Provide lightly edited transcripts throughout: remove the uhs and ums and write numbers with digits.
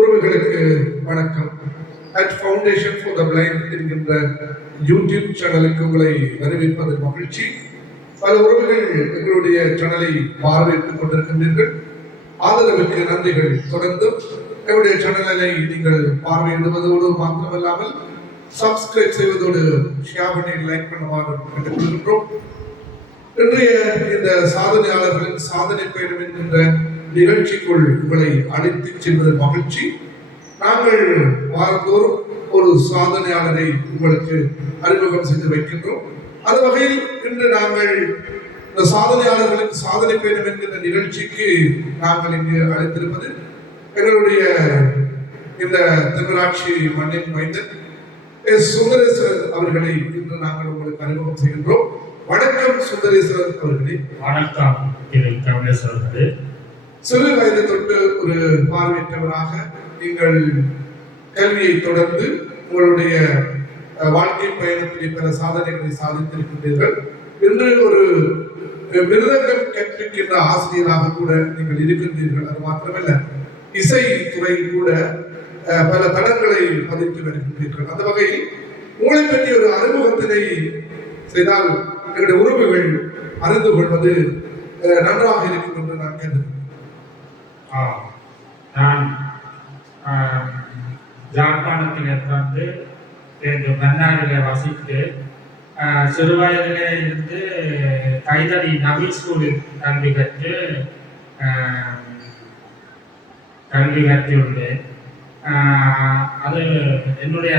உறவுகளுக்கு வணக்கம். At foundation for the blind என்கின்ற யூடியூப் சேனலுக்கு உங்களை வரவேற்பதில் மகிழ்ச்சி. பல உறவுகள் எங்களுடைய சேனலை பார்வையிட்டுக் கொண்டிருக்கின்றீர்கள். ஆதரவுக்கு நன்றிகள். தொடர்ந்தும் எங்களுடைய சேனலை நீங்கள் பார்வையிடுவதோடு மாத்திரமல்லாமல் சப்ஸ்கிரைப் செய்வதோடு ஷேர் பண்ணி லைக் பண்ணுமாறு கேட்டுக்கொள்கின்றோம். இன்றைய இந்த சாதனையாளர்களின் சாதனை பயணம் என்கின்ற நிகழ்ச்சிக்குள் உங்களை அழைத்துச் செல்வது மகிழ்ச்சி. நாங்கள் வாரந்தோறும் ஒரு சாதனையாளரை உங்களுக்கு அறிமுகம் செய்து வைக்கின்றோம். அந்த வகையில் இன்று நாங்கள் இந்த சாதனையாளர்களின் சாதனை பயணம் என்கின்ற நிகழ்ச்சிக்கு நாங்கள் இங்கு அழைத்திருப்பது எங்களுடைய இந்த தமிழாட்சி மண்ணின் மைந்தன் சுந்தரேஸ்வரர் அவர்களை இன்று நாங்கள் உங்களுக்கு அறிமுகம் செய்கின்றோம். வணக்கம் சுந்தரேஸ்வரர் அவர்களே. வணக்கம் கமலேஸ்வரர்களே. சிறு வயது தொட்டு ஒரு பார்வையற்றவராக நீங்கள் கல்வியை தொடர்ந்து உங்களுடைய வாழ்க்கை பயணத்தில் பல சாதனைகளை சாதித்திருக்கின்றீர்கள். இன்று ஒரு மிருதங்கம் கற்பிக்கின்ற ஆசிரியராக கூட நீங்கள் இருக்கின்றீர்கள். அது மாத்திரமல்ல, இசை துறை கூட பல தடங்களை பதித்து வருகின்றீர்கள். அந்த வகையில் உங்களை பற்றி ஒரு அறிமுகத்தினை செய்தால் எங்களுடைய உறவுகள் அறிந்து கொள்வது நன்றாக இருக்கும் என்று நான் கேட்டுக்கிறேன். நான் ஜாழ்ப்பாணத்திலிருந்து மன்னாரில் வசித்து சிறு வயதிலே இருந்து கைதடி நவீன் ஸ்கூலில் கல்வி கற்றுள்ளேன். அது என்னுடைய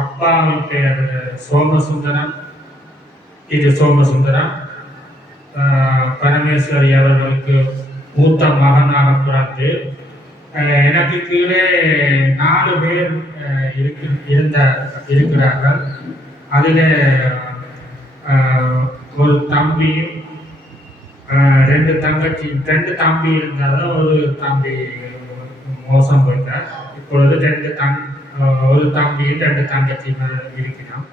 அப்பாவின் பெயர் சோமசுந்தரம். இது சோமசுந்தரம் பரமேஸ்வரி அவர்களுக்கு மூத்த மகனாக பிறந்து எனக்கு கீழே 4 பேர் இருக்கிறார்கள். அதில் ஒரு தம்பியும் 2 தம்பி இருந்தாலும் ஒரு தம்பி மோசம் போயிட்டார். இப்பொழுது ஒரு தம்பியும் 2 தங்கச்சியும் இருக்கிறோம்.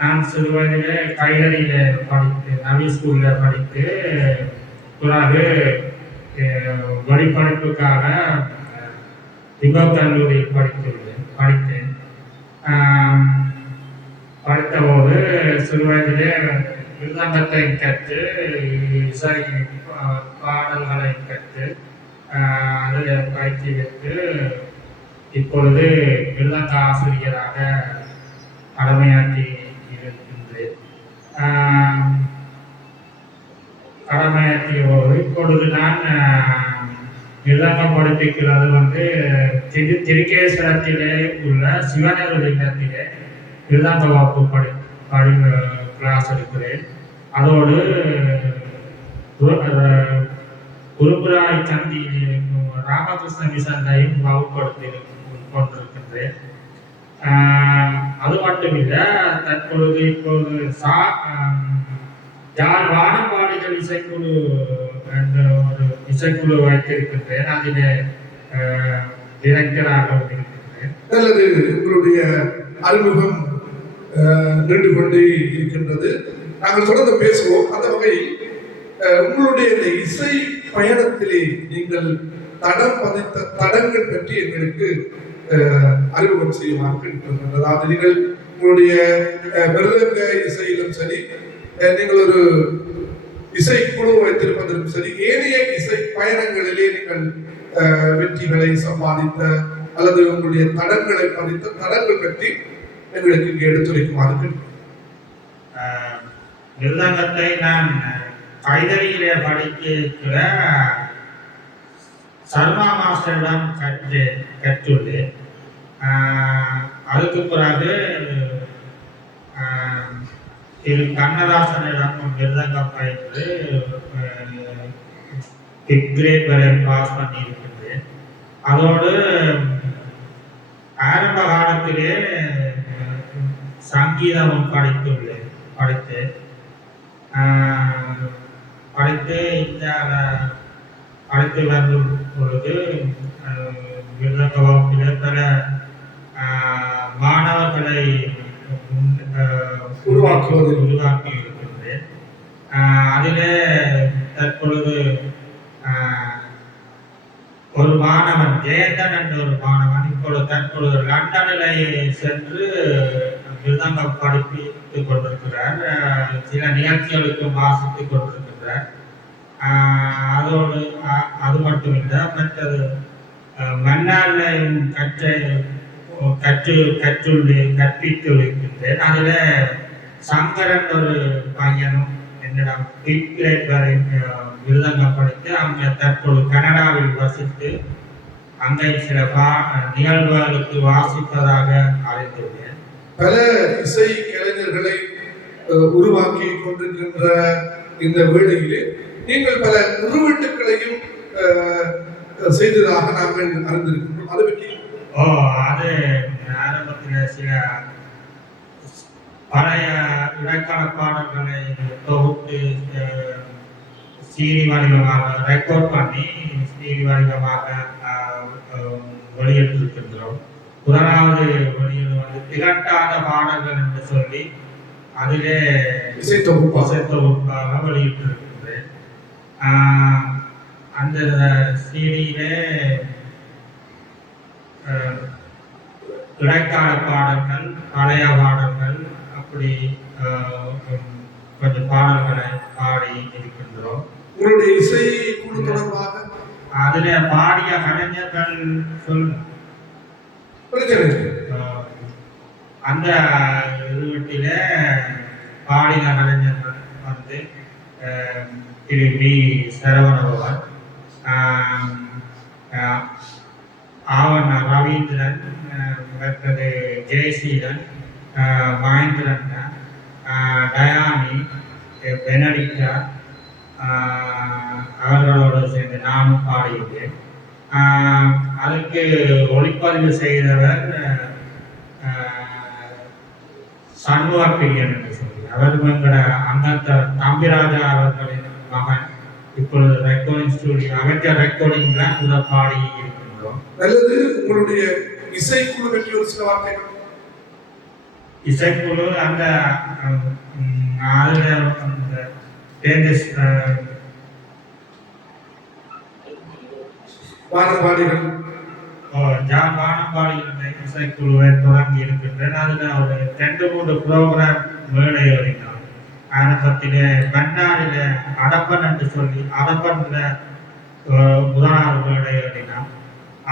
நான் சிறு வயதிலே கைதறியில் படித்து நவீன் ஸ்கூலில் படித்து பிறகு வழிபடிப்புக்காக திபக் கல்லூரியில் படித்தேன். படித்தபோது சிறு வயதிலே மிருதங்கத்தை கற்று இசை பாடல்களை கற்று அதில் பயிற்சி பெற்று இப்பொழுது மிருதங்க ஆசிரியராக கடமையாற்றி இருக்கின்றேன். கடமையாற்றிய போது இப்பொழுது நான் மிருதங்கம் படிப்பிக்கிறது திருக்கேஸ்வரத்திலே உள்ள சிவனர் லிங்கத்திலே மிருதங்க வகுப்பு கிளாஸ் எடுக்கிறேன். அதோடு குருபுராய் சந்தியில் இருக்கும் ராமகிருஷ்ண மிஷனையும் வகுப்படுத்தி கொண்டிருக்கின்றேன். அது மட்டுமில்லை, இப்பொழுது யார் வானம்பாடிகள் இசைக்குழு என்ற ஒரு இசைக்குழு வைத்திருக்கின்றேன். அதில் டிரெக்டராக இருக்கின்றேன். நல்லது. உங்களுடைய அறிமுகம் நின்று கொண்டே இருக்கின்றது. நாங்கள் தொடர்ந்து பேசுவோம். அந்த வகையில் உங்களுடைய இந்த இசை பயணத்திலே நீங்கள் தடம் பதித்த தடங்கள் பற்றி எங்களுக்கு அறிமுகம் செய்வார்கள். அதாவது நீங்கள் உங்களுடைய மிருதங்க இசையிலும் சரி, நீங்கள் ஒரு இசைக்குழு வைத்திருப்பதற்கும் சரி, ஏனைய இசை பயணங்களிலே நீங்கள் வெற்றிகளை சம்பாதித்த அல்லது உங்களுடைய தடங்களை பதித்த தடங்கள் பற்றி எங்களுக்கு இங்கே எடுத்துரைக்குமாறு. மிருதங்கத்தை நான் கைதறியிலே படிக்கிற சர்மா மாஸ்டரிடம் கற்றுள்ளேன். அதுக்கு பிறகு திரு கண்ணதாசனிடம் மிருதங்கம் பயின்று கிரேட் வரை பாஸ் பண்ணியிருக்கின்றேன். அதோடு ஆரம்ப காலத்திலே சங்கீதமும் படித்து அடுத்து வரும் பொழுது மிருதங்க வகுப்பிலே பல மாணவர்களை உருவாக்கி இருக்கின்றேன். அதில் தற்பொழுது ஒரு மாணவன் ஜெயந்தன் என்ற ஒரு மாணவன் தற்பொழுது லண்டனில் சென்று மிருதங்கம் படிப்பித்துக் கொண்டிருக்கிறார். சில நிகழ்ச்சிகளுக்கு வாசித்துக் கொண்டிருக்கிறார். அதோடு அது மட்டும் இல்லை, மற்றது மன்னாரில் கற்பித்து இருக்கின்றேன். அதில் சங்கரன் ஒரு பையனும் என்னிடம் பிக்லேட் வரை மிருதங்கம் படித்து அவங்க தற்போது கனடாவில் வசித்து அங்கே சில நிகழ்வுகளுக்கு வாசிப்பதாக அறிந்துள்ளேன். பல இசை கலைஞர்களை உருவாக்கி கொண்டிருக்கின்ற இந்த வேளையிலே நீங்கள் பல உருவெட்டுக்களையும் செய்ததாக நாங்கள் அறிந்திருக்கின்றோம். அதை பற்றி அது ஆரம்பத்தில் சில பழைய இடைக்கால பாடல்களை தொகுத்து சீரி வடிவமாக ரெக்கார்ட் பண்ணி சீரி வடிவமாக வெளியிட்டிருக்கின்றோம். முதலாவது வெளியீடு திகட்டாத பாடல்கள் என்று சொல்லி அதிலே இசைத்தொகுப்பாக வெளியிட்டிருக்கின்றேன். அந்த சீடியிலே இடைக்கால பாடல்கள், பழைய பாடல்கள், அப்படி கொஞ்சம் பாடல்களை பாடி இருக்கின்றோம். உங்களுடைய இசை குழு தொடர்பாக அதுல பாடிய கலைஞர்கள் சொல்லுங்க. அந்த வீட்டில பாடின கலைஞர்கள் திரு வி சரவணபவன், ஆவண ரவீந்திரன், மற்றது ஜெயசீலன், மகேந்திரன், டயானி, பெனடிக்டா, அவர்களோடு சேர்ந்து நானும் பாடியிருக்கேன். அதுக்கு ஒளிப்பதிவு செய்தவர் சண்முகப்பிரியன் என்று சொல்லி, அவர் எங்களோட அங்கத்த தம்பிராஜா அவர்களின் மகன். இப்பொழுது ரெக்கார்டிங் ஸ்டுடியோ அமைச்சர் ரெக்கார்டிங்ல கூட பாடி இருக்கின்றோம். நல்லது. உங்களுடைய இசைக்குழு பற்றி ஒரு சில வார்த்தைகள். இசைக்குழு அந்த அதுல அந்த தேஜஸ் வானம்பாடிகள் வானம்பாடிகள் இசைக்குழுவை தொடங்கி இருக்கின்றன. அதுல ஒரு 2-3 ப்ரோக்ராம் மேடை எழுதினார். ஆரம்பத்திலே மன்னாரில அடப்பன் என்று சொல்லி அடப்பன்ல முதலாவது மேடை எழுதினார்.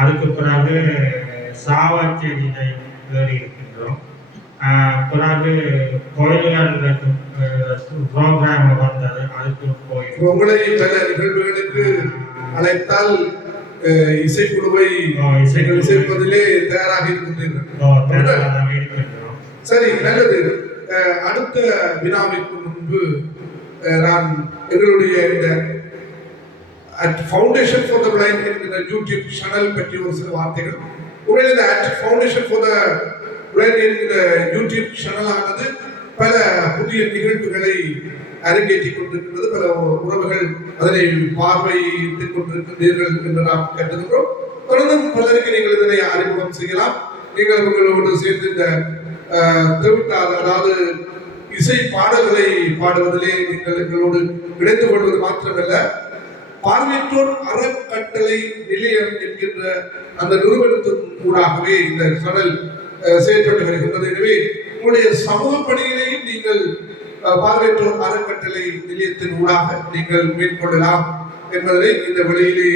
அதுக்கு பிறகு சாவச்சேரியில ஏறி இருக்கின்றோம். பிறகு கோயில்களுக்கு ப்ரோக்ராம் வந்தது, அதுக்கு போய் உங்களை பல நிகழ்வுகளுக்கு அழைத்தால் இசைக்குழுவை இசைப்பதிலே தயாராக இருக்கின்றீர்கள். சரி, நல்லது. அடுத்த வினாவிற்கு முன்பு நான் எங்களுடைய இந்த ஃபவுண்டேஷன் ஃபார் த பிளைண்ட் என்கிற யூடியூப் சேனல் பற்றி ஒரு சில வார்த்தைகள். உண்மையில் இந்த ஃபவுண்டேஷன் ஃபார் த பிளைண்ட் என்கிற யூடியூப் சேனலானது பல புதிய நிகழ்வுகளை அரங்கேற்றிக் கொண்டிருக்கிறது. பல உறவுகள் அதனை பார்வையிட்டுக் கொண்டிருக்கின்றீர்கள் என்று நாம் கருதுகிறோம். தொடர்ந்து பலருக்கு நீங்கள் இதனை அறிமுகம் செய்யலாம். நீங்கள் உங்களோடு சேர்ந்து இந்த தெவிட்டார், அதாவது இசை பாடல்களை பாடுவதிலே நீங்கள் எங்களோடு இணைந்து கொள்வது மாத்திரமல்ல, பார்வையற்றோர் அறக்கட்டளை நிலையம் என்கின்ற அந்த நிறுவனத்தின் ஊடாகவே இந்த சேனல் செயல்பட்டு வருகின்றது. எனவே உங்களுடைய சமூக பணியிலையும் நீங்கள் பார்வையற்றோர் அறக்கட்டளை நிலையத்தின் ஊடாக நீங்கள் மேற்கொள்ளலாம் என்பதை இந்த வழியிலே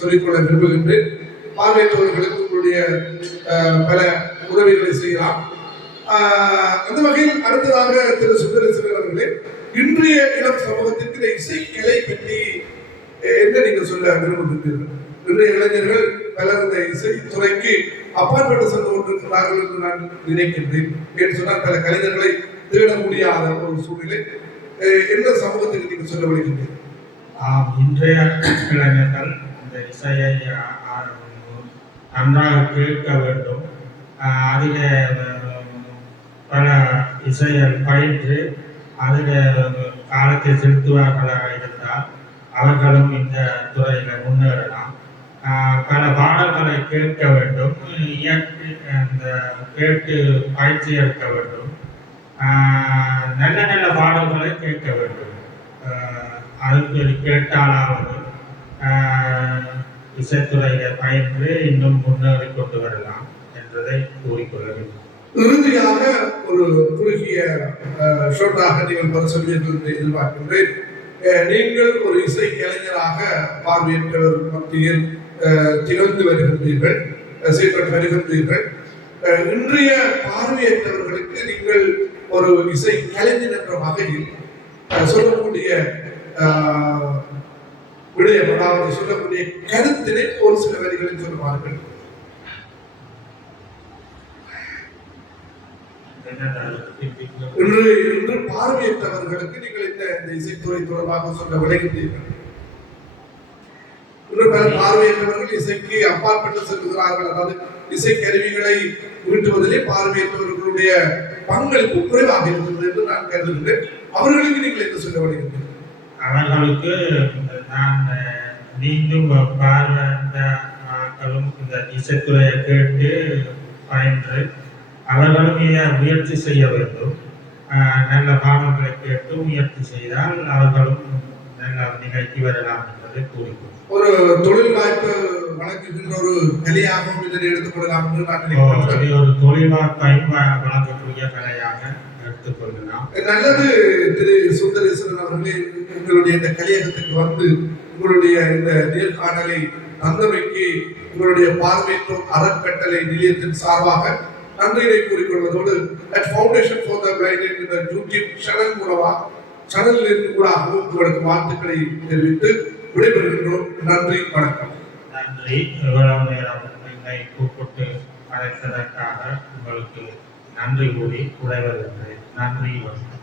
சொல்லிக்கொள்ள விரும்புகின்றேன். பார்வையற்றவர்களுக்கு உங்களுடைய பல உதவிகளை செய்யலாம். அந்த வகையில் அடுத்ததாக திரு சுந்தரேசன் அவர்களே, இன்றைய இளம் சமூகத்திற்கு இந்த இசைக்கலை பற்றி என்ன நீங்கள் சொல்ல விரும்புகின்றீர்கள்? இன்றைய இளைஞர்கள் பலர் இந்த இசைத்துறைக்கு அப்பாற்பட்டு சென்று கொண்டிருக்கிறார்கள் என்று நான் நினைக்கின்றேன். என்று சொன்னால் பல கலைஞர்களை தேட முடியாத ஒரு சூழ்நிலை. எந்த சமூகத்துக்கு நீங்கள் சொல்ல விடுகின்றீர்கள்? இன்றைய இளைஞர்கள் இந்த இசையை நன்றாக கேட்க வேண்டும். அதில் பல இசையை பயின்று அதில் காலத்தை செலுத்துவார்களாக இருந்தால் அவர்களும் இந்த துறையில் முன்னேறலாம். பல பாடல்களை கேட்க வேண்டும், இந்த கேட்டு பயிற்சி எடுக்க வேண்டும், நல்ல நல்ல பாடல்களை கேட்க வேண்டும். அதுக்கு கேட்டாலாவது இசைத்துறையை பயின்று இன்னும் முன்னேறி கொண்டு வரலாம் என்றதை கூறிக்கொள்ள வேண்டும். இறுதியாக ஒரு குறுகிய ஷோட்டாக நீங்கள் வர சொல்வீர்கள் என்று எதிர்பார்க்கின்றேன். நீங்கள் ஒரு இசை கலைஞராக பார்வையற்றவர் மத்தியில் திகழ்ந்து வருகின்றீர்கள், செயல்பட்டு வருகின்றீர்கள். இன்றைய பார்வையற்றவர்களுக்கு நீங்கள் ஒரு இசை கலைஞர் என்ற வகையில் சொல்லக்கூடிய விடயம், அதாவது சொல்லக்கூடிய கருத்தினை ஒரு சில வரிகளில் சொல்லுவார்கள். இன்று பார்வையற்றவர்களுக்கு நீங்கள் இந்த இசைத்துறை தொடர்பாக சொல்ல விளைகின்றீர்கள். இன்று பல பார்வையற்றவர்கள் இசைக்கு அப்பாற்பட்டு செல்கிறார்கள். அதாவது இசை கருவிகளை மீட்டுவதிலே பார்வையற்றவர்களுடைய பங்களிப்பு குறைவாக இருக்கிறது என்று நான் கருதுகிறேன். அவர்களுக்கு நீங்கள் என்ன சொல்ல விளைகின்றீர்கள்? அவர்களுக்கு நான் மீண்டும் பார்வையற்ற ஆட்களும் இந்த இசைத்துறையை கேட்டு பயின்று அவர்களும் முயற்சி செய்ய வேண்டும். நல்ல பாடல்களை கேட்டு முயற்சி செய்தால் அவர்களும் நல்ல நிகழ்ச்சி வரலாம் என்பதை கூறிக்கொள்கிறேன். ஒரு தொழில் வாய்ப்பு வழங்குகின்ற ஒரு கலையாகவும் இதனை எடுத்துக்கொள்ளலாம் என்று நான் நினைக்கிறேன். ஒரு தொழில் வாய்ப்பை வழங்கக்கூடிய கலையாக எடுத்துக்கொள்ளலாம். நல்லது. திரு சுந்தரேஸ்வரன் அவர்களே, உங்களுடைய இந்த கலையகத்துக்கு வந்து உங்களுடைய இந்த நேர்காணலை தந்தமைக்கு உங்களுடைய பார்வையற்றோர் அறக்கட்டளை நிலையத்தின் சார்பாக நன்றியை கூறிக்கொள்வதோடு ஃபவுண்டேஷன் ஃபார் த பிளைண்ட் என்ற யூடியூப் சேனலில் கூடாகவும் உங்களுக்கு வாழ்த்துக்களை தெரிவித்து விடைபெறுகின்றோம். நன்றி, வணக்கம். நன்றி. இவ்வளவு நேரம் என்னை கூப்பிட்டு அழைத்ததற்காக உங்களுக்கு நன்றி கூறி விடைபெறுகின்றேன். நன்றி, வணக்கம்.